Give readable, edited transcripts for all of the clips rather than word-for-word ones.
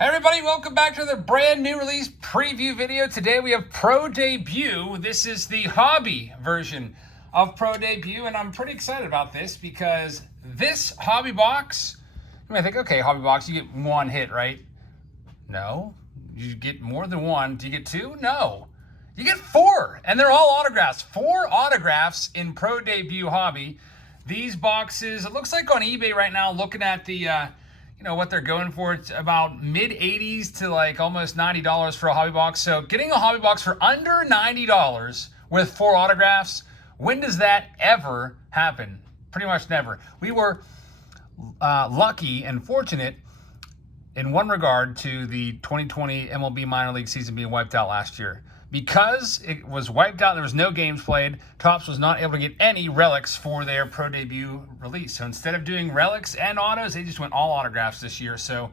Hey everybody, welcome back to the brand new release preview video. Today we have Pro Debut. This is the hobby version of Pro Debut, and I'm pretty excited about this because this hobby box, you might think, okay, hobby box, you get one hit, right? No, you get more than one. Do you get two? No, you get four, and they're all autographs. 4 autographs in Pro Debut hobby. These boxes, it looks like on eBay right now, looking at the what they're going for, it's about mid 80s to like almost $90 for a hobby box. So getting a hobby box for under $90 with 4 autographs, when does that ever happen? Pretty much never. We were lucky and fortunate in one regard to the 2020 MLB minor league season being wiped out last year. Because it was wiped out, there was no games played, Topps was not able to get any relics for their Pro Debut release. So instead of doing relics and autos, they just went all autographs this year. So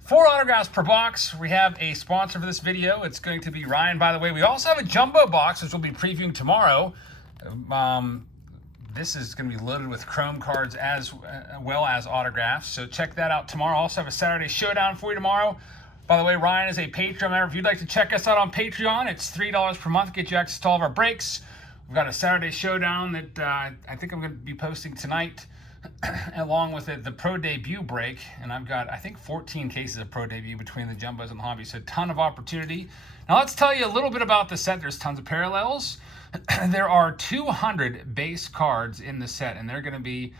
4 autographs per box. We have a sponsor for this video. It's going to be Ryan, by the way. We also have a jumbo box, which we'll be previewing tomorrow. This is going to be loaded with Chrome cards as well as autographs. So check that out tomorrow. Also have a Saturday Showdown for you tomorrow. By the way, Ryan is a Patreon member. If you'd like to check us out on Patreon, it's $3 per month. Get you access to all of our breaks. We've got a Saturday Showdown that I think I'm going to be posting tonight, along with the Pro Debut break. And I've got, I think, 14 cases of Pro Debut between the jumbos and the hobby. So a ton of opportunity. Now let's tell you a little bit about the set. There's tons of parallels. There are 200 base cards in the set, and they're going to be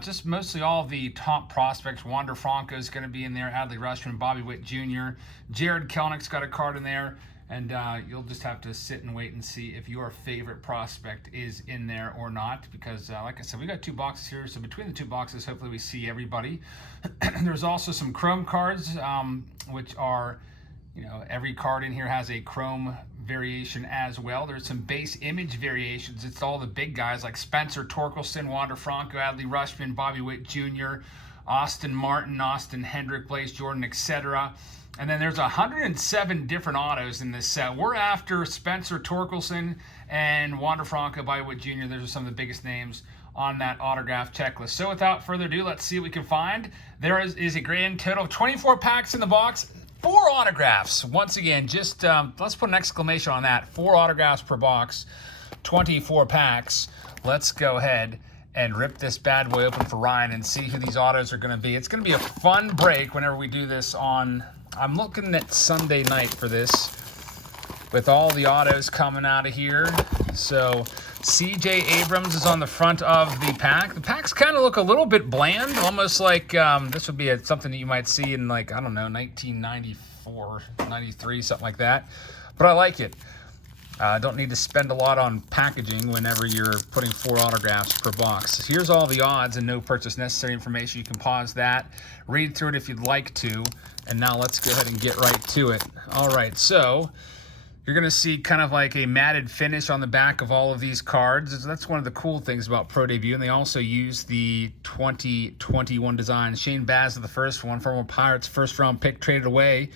just mostly all the top prospects. Wander Franco is going to be in there, Adley Rutschman, Bobby Witt Jr., Jared Kelenich's got a card in there, and you'll just have to sit and wait and see if your favorite prospect is in there or not, because like I said, we got 2 boxes here, so between the 2 boxes, hopefully we see everybody. There's also some Chrome cards, which are, every card in here has a Chrome variation as well. There's some base image variations. It's all the big guys like Spencer Torkelson, Wander Franco, Adley Rutschman, Bobby Witt Jr., Austin Martin, Austin Hendrick, Blaze Jordan, etc. And then there's 107 different autos in this set. We're after Spencer Torkelson and Wander Franco, Bobby Witt Jr. Those are some of the biggest names on that autograph checklist. So without further ado, let's see what we can find. There is a grand total of 24 packs in the box. 4 autographs. Once again, just let's put an exclamation on that. 4 autographs per box, 24 packs. Let's go ahead and rip this bad boy open for Ryan and see who these autos are going to be. It's going to be a fun break whenever we do this on, I'm looking at Sunday night for this, with all the autos coming out of here. So CJ Abrams is on the front of the pack. The packs kind of look a little bit bland, almost like this would be something that you might see in, like, I don't know, 1994, 93, something like that. But I like it. Don't need to spend a lot on packaging whenever you're putting 4 autographs per box. Here's all the odds and no purchase necessary information. You can pause that, read through it if you'd like to. And now let's go ahead and get right to it. All right, so you're going to see kind of like a matted finish on the back of all of these cards. That's one of the cool things about Pro Debut. And they also use the 2021 design. Shane Baz is the first one, former Pirates first-round pick, traded away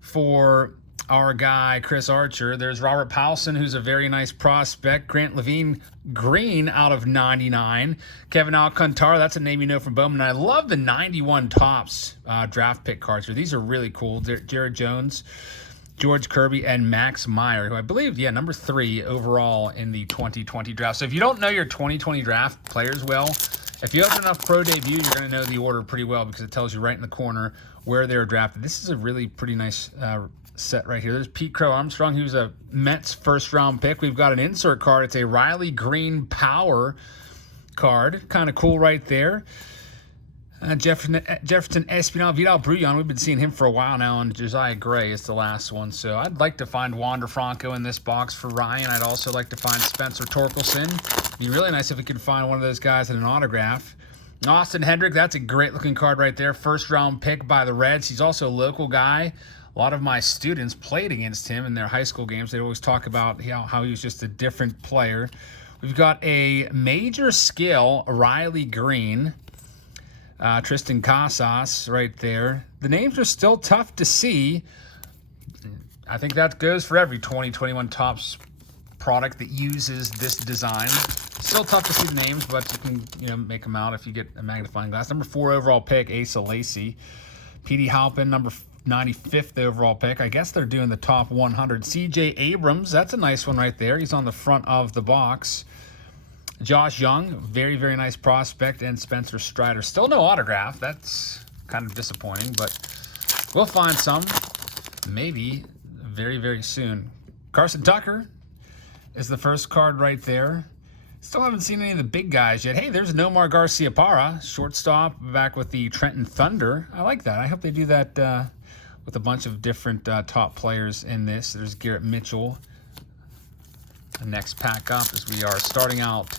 for our guy Chris Archer. There's Robert Powelson, who's a very nice prospect. Grant Levine Green out of 99. Kevin Alcantara, that's a name you know from Bowman. And I love the 91 Topps draft pick cards here. These are really cool. Jared Jones, George Kirby, and Max Meyer, who I believe, number 3 overall in the 2020 draft. So if you don't know your 2020 draft players well, if you open up Pro Debut, you're going to know the order pretty well because it tells you right in the corner where they were drafted. This is a really pretty nice set right here. There's Pete Crow Armstrong, who's a Mets first-round pick. We've got an insert card. It's a Riley Green Power card. Kind of cool right there. Jefferson Espinal, Vidal Brujan, we've been seeing him for a while now, and Josiah Gray is the last one. So I'd like to find Wander Franco in this box for Ryan. I'd also like to find Spencer Torkelson. It'd be really nice if we could find one of those guys in an autograph. Austin Hendrick, that's a great-looking card right there. First-round pick by the Reds. He's also a local guy. A lot of my students played against him in their high school games. They always talk about how he was just a different player. We've got a major skill, Riley Green. Tristan Casas right there. The names are still tough to see. I think that goes for every 2021 Topps product that uses this design. Still tough to see the names, but you can make them out if you get a magnifying glass. Number 4 overall pick, Asa Lacy. Petey Halpin, number 95th overall pick. I guess they're doing the top 100. C.J. Abrams, that's a nice one right there. He's on the front of the box. Josh Young, very, very nice prospect. And Spencer Strider. Still no autograph. That's kind of disappointing, but we'll find some maybe very, very soon. Carson Tucker is the first card right there. Still haven't seen any of the big guys yet. Hey, there's Nomar Garciaparra, shortstop, back with the Trenton Thunder. I like that. I hope they do that with a bunch of different top players in this. There's Garrett Mitchell. The next pack up as we are starting out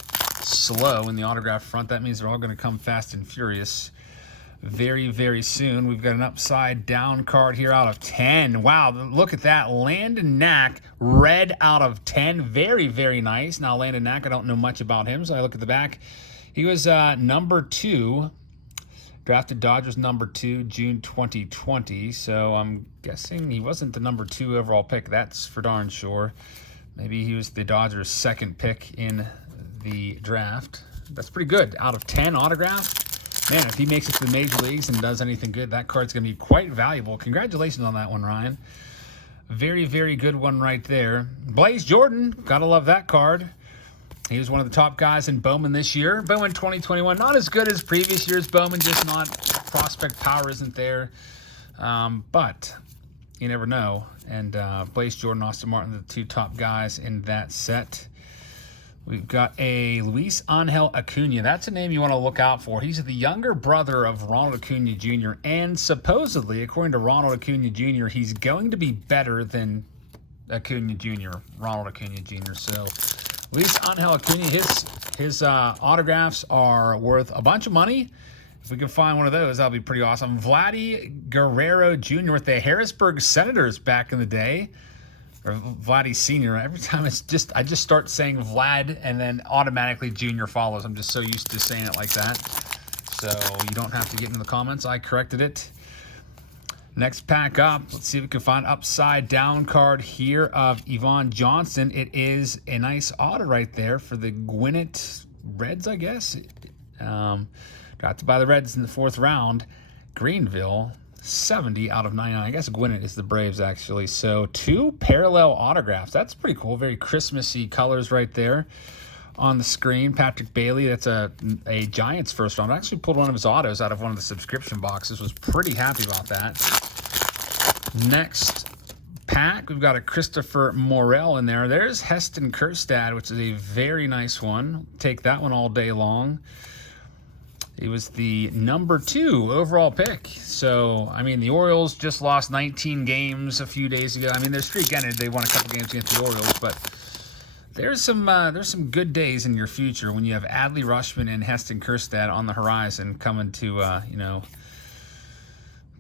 slow in the autograph front. That means they're all going to come fast and furious very, very soon. We've got an upside down card here out of 10. Wow, look at that. Landon Knack, red out of 10. Very, very nice. Now, Landon Knack, I don't know much about him, so I look at the back. He was number 2. Drafted Dodgers number 2, June 2020. So I'm guessing he wasn't the number 2 overall pick. That's for darn sure. Maybe he was the Dodgers' second pick in the draft. That's pretty good. Out of 10 autograph. Man, if he makes it to the major leagues and does anything good, that card's going to be quite valuable. Congratulations on that one, Ryan. Very, very good one right there. Blaze Jordan, gotta love that card. He was one of the top guys in Bowman this year. Bowman 2021, not as good as previous years. Bowman, just not, prospect power isn't there. But you never know. And Blaze Jordan, Austin Martin, the 2 top guys in that set. We've got a Luis Angel Acuna. That's a name you want to look out for. He's the younger brother of Ronald Acuna Jr. And supposedly, according to Ronald Acuna Jr., he's going to be better than Acuna Jr., Ronald Acuna Jr. So Luis Angel Acuna, his autographs are worth a bunch of money. If we can find one of those, that'll be pretty awesome. Vladdy Guerrero Jr. with the Harrisburg Senators back in the day. Or Vladdy Sr. Every time I just start saying Vlad and then automatically Junior follows. I'm just so used to saying it like that. So you don't have to get into the comments. I corrected it. Next pack up. Let's see if we can find upside down card here of Yvonne Johnson. It is a nice auto right there for the Gwinnett Reds, I guess. Got to buy the Reds in the 4th round. Greenville. 70 out of 99. I guess Gwinnett is the Braves, actually. So 2 parallel autographs. That's pretty cool. Very Christmassy colors right there on the screen. Patrick Bailey, that's a Giants first round. I actually pulled one of his autos out of one of the subscription boxes. Was pretty happy about that. Next pack, we've got a Christopher Morel in there. There's Heston Kjerstad, which is a very nice one. Take that one all day long. He was the number 2 overall pick. So, I mean, the Orioles just lost 19 games a few days ago. I mean, their streak ended. They won a couple games against the Orioles, but there's some good days in your future when you have Adley Rutschman and Heston Kjerstad on the horizon coming to,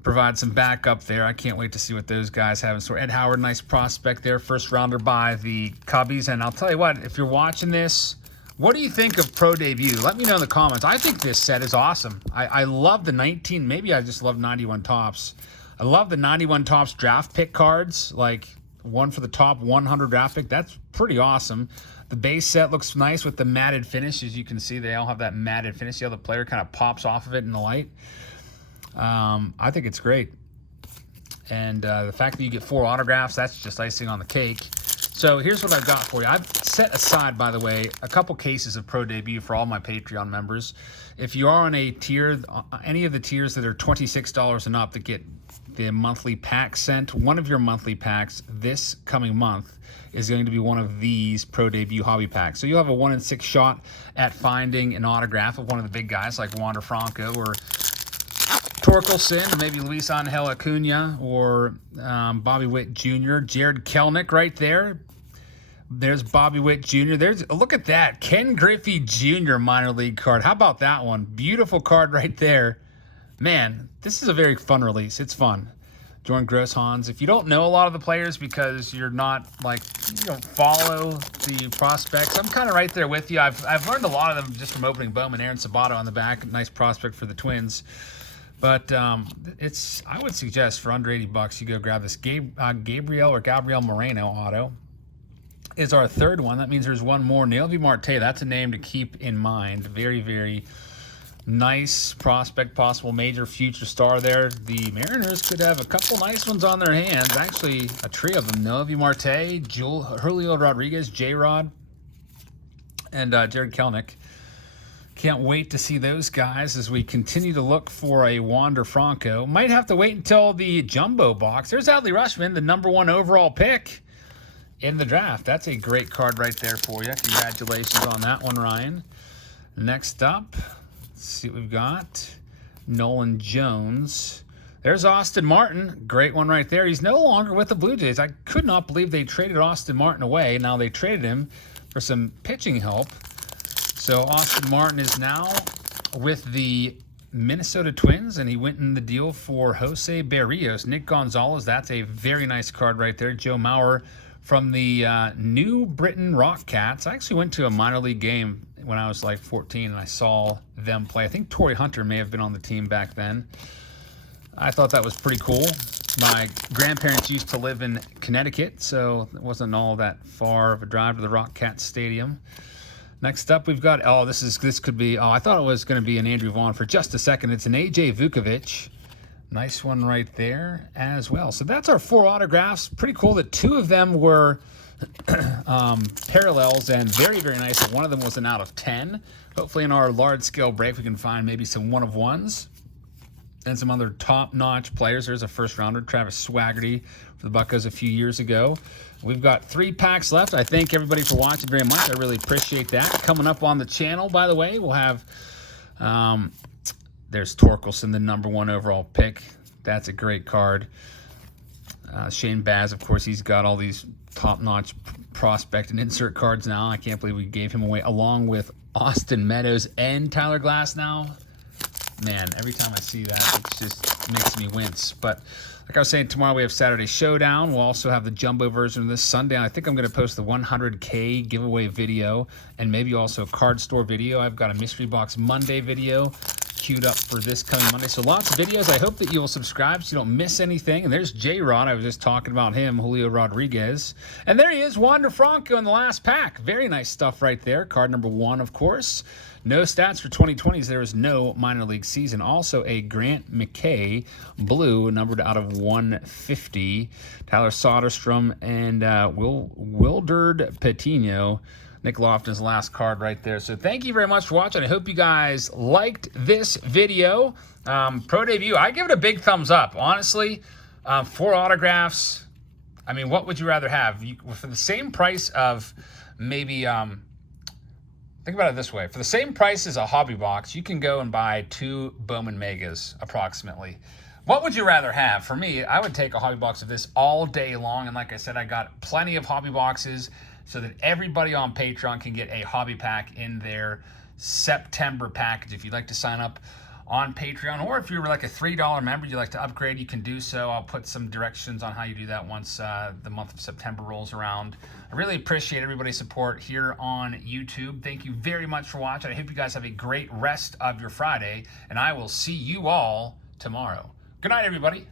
provide some backup there. I can't wait to see what those guys have in store. Ed Howard, nice prospect there, first rounder by the Cubbies. And I'll tell you what, if you're watching this, what do you think of Pro Debut? Let me know in the comments. I think this set is awesome. I love the 19, maybe I just love 91 Topps. I love the 91 Topps draft pick cards, like one for the top 100 draft pick. That's pretty awesome. The base set looks nice with the matted finish. As you can see, they all have that matted finish. See how the player kind of pops off of it in the light? I think it's great. And the fact that you get 4 autographs, that's just icing on the cake. So here's what I've got for you. I've set aside, by the way, a couple cases of Pro Debut for all my Patreon members. If you are on a tier, any of the tiers that are $26 and up that get the monthly pack sent, one of your monthly packs this coming month is going to be one of these Pro Debut hobby packs. So you'll have a 1 in 6 shot at finding an autograph of one of the big guys like Wander Franco or Torkelson, or maybe Luis Angel Acuna, or Bobby Witt Jr., Jared Kelenic right there. There's Bobby Witt Jr. Look at that. Ken Griffey Jr. minor league card. How about that one? Beautiful card right there. Man, this is a very fun release. It's fun. Jordan Groshans. If you don't know a lot of the players because you're not, like, you don't follow the prospects, I'm kind of right there with you. I've learned a lot of them just from opening Bowman. Aaron Sabato on the back. Nice prospect for the Twins. But I would suggest for under $80 you go grab this Gabriel Moreno auto. Is our 3rd one. That means there's one more. Neil V. Marte, that's a name to keep in mind. Very, very Nice prospect, possible major future star there. The Mariners could have a couple nice ones on their hands. Actually, a trio of them. Noelvi Marte, Julio Rodriguez, J-Rod, and Jared Kelenic. Can't wait to see those guys as we continue to look for a Wander Franco. Might have to wait until the jumbo box. There's Adley Rutschman, the #1 overall pick in the draft. That's a great card right there for you. Congratulations on that one, Ryan. Next up, let's see what we've got. Nolan Jones. There's Austin Martin. Great one right there. He's no longer with the Blue Jays. I could not believe they traded Austin Martin away. Now they traded him for some pitching help. So Austin Martin is now with the Minnesota Twins, and he went in the deal for Jose Berrios. Nick Gonzalez, that's a very nice card right there. Joe Mauer from the New Britain Rock Cats. I actually went to a minor league game when I was like 14, and I saw them play. I think Torrey Hunter may have been on the team back then. I thought that was pretty cool. My grandparents used to live in Connecticut, so it wasn't all that far of a drive to the Rock Cats Stadium. Next up, we've got, this could be, I thought it was going to be an Andrew Vaughn for just a second. It's an AJ Vukovich. Nice one right there as well. So that's our 4 autographs. Pretty cool that 2 of them were parallels and very, very nice. One of them was an out of 10. Hopefully in our large scale break, we can find maybe some 1-of-1s and some other top-notch players. There's a first-rounder, Travis Swaggerty for the Buccos a few years ago. We've got 3 packs left. I thank everybody for watching very much. I really appreciate that. Coming up on the channel, by the way, we'll have, there's Torkelson, the #1 overall pick. That's a great card. Shane Baz, of course, he's got all these top-notch prospect and insert cards now. I can't believe we gave him away, along with Austin Meadows and Tyler Glasnow. Man, every time I see that, it just makes me wince. But like I was saying, tomorrow we have Saturday Showdown. We'll also have the jumbo version of this Sunday. I think I'm going to post the 100K giveaway video and maybe also a card store video. I've got a Mystery Box Monday video queued up for this coming Monday. So lots of videos. I hope that you'll subscribe so you don't miss anything. And there's J-Rod. I was just talking about him, Julio Rodriguez. And there he is, Wander Franco in the last pack. Very nice stuff right there. Card #1, of course. No stats for 2020s. There is no minor league season. Also a Grant McKay blue, numbered out of 150. Tyler Soderstrom and Wilderd Patino. Nick Lofton's last card right there. So thank you very much for watching. I hope you guys liked this video. Pro debut, I give it a big thumbs up. Honestly, 4 autographs. I mean, what would you rather have? For the same price of maybe... think about it this way. For the same price as a hobby box, you can go and buy 2 Bowman Megas, approximately. What would you rather have? For me, I would take a hobby box of this all day long. And like I said, I got plenty of hobby boxes so that everybody on Patreon can get a hobby pack in their September package. If you'd like to sign up on Patreon, or if you're like a $3 member, you'd like to upgrade, you can do so. I'll put some directions on how you do that once the month of September rolls around. I really appreciate everybody's support here on YouTube. Thank you very much for watching. I hope you guys have a great rest of your Friday, and I will see you all tomorrow. Good night, everybody.